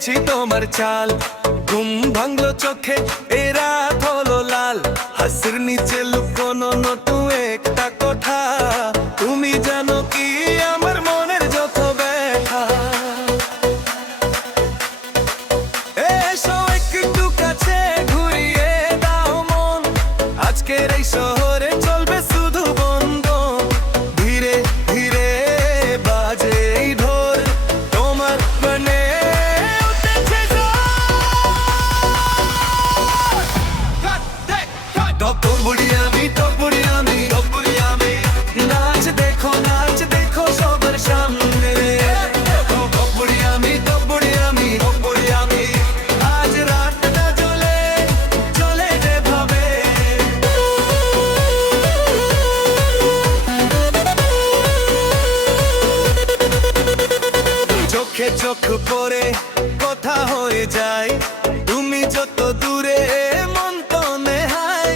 দেখেছি তোমার চাল, ঘুম ভাঙলো চোখে এ রাত হলো লাল। হাসির নিচে লুকোনো নতুন একটা কথা, তুমি জানো কি আমার মনের যত ব্যথা। এসো একটু কাছে ঘুরিয়ে দাও মন, আজকের এই শহরে চলবে শুধু বন্ধন। ধীরে ধীরে বাজে এই ঢোল, তোমার মনে উঠেছে টপুরি আমি, টপুরি আমি, টপুরি আমি। নাচ দেখো, নাচ দেখো সবার সামনে। টপুরি আমি, টপুরি আমি, টপুরি আমি। আজ রাতটা জ্বলে জ্বলে যেভাবে। চোখে চোখ পরে কথা হয়ে যায়, তুমি যত দূরে মন তো নেহাই।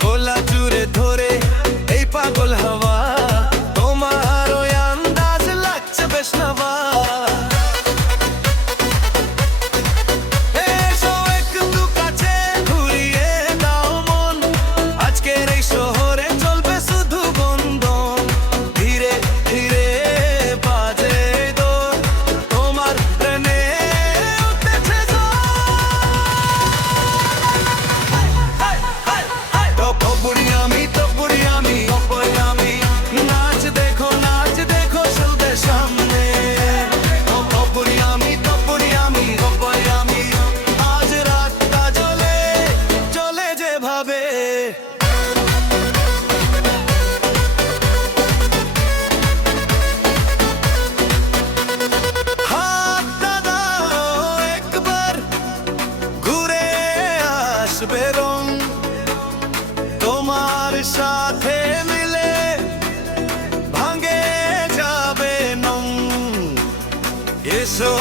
খোলা জুড়ে ধরে এই পাগল হাওয়া, তোমার ওই আন্দাজ লাগছে বেশ নওয়া। এসো একটু কাছে ঘুরিয়ে দাও মন, আজকের এই শহরে চলবে শুধু বন্ধন। ধীরে ধীরে বাজে দোল, তোমার প্রেমে উঠেছে টপুরি আমি, টপুরি আমি, টপুরি আমি। নাচ দেখো, নাচ দেখো সবার সামনে। টপুরি আমি, টপুরি আমি, টপুরি আমি। আজ রাতটা জ্বলে জ্বলে যেভাবে। হাতটা দাও একবার, ঘুরে আসবে রং, তোমার সাথে মিলে ভাঙে যাবে নং। এসো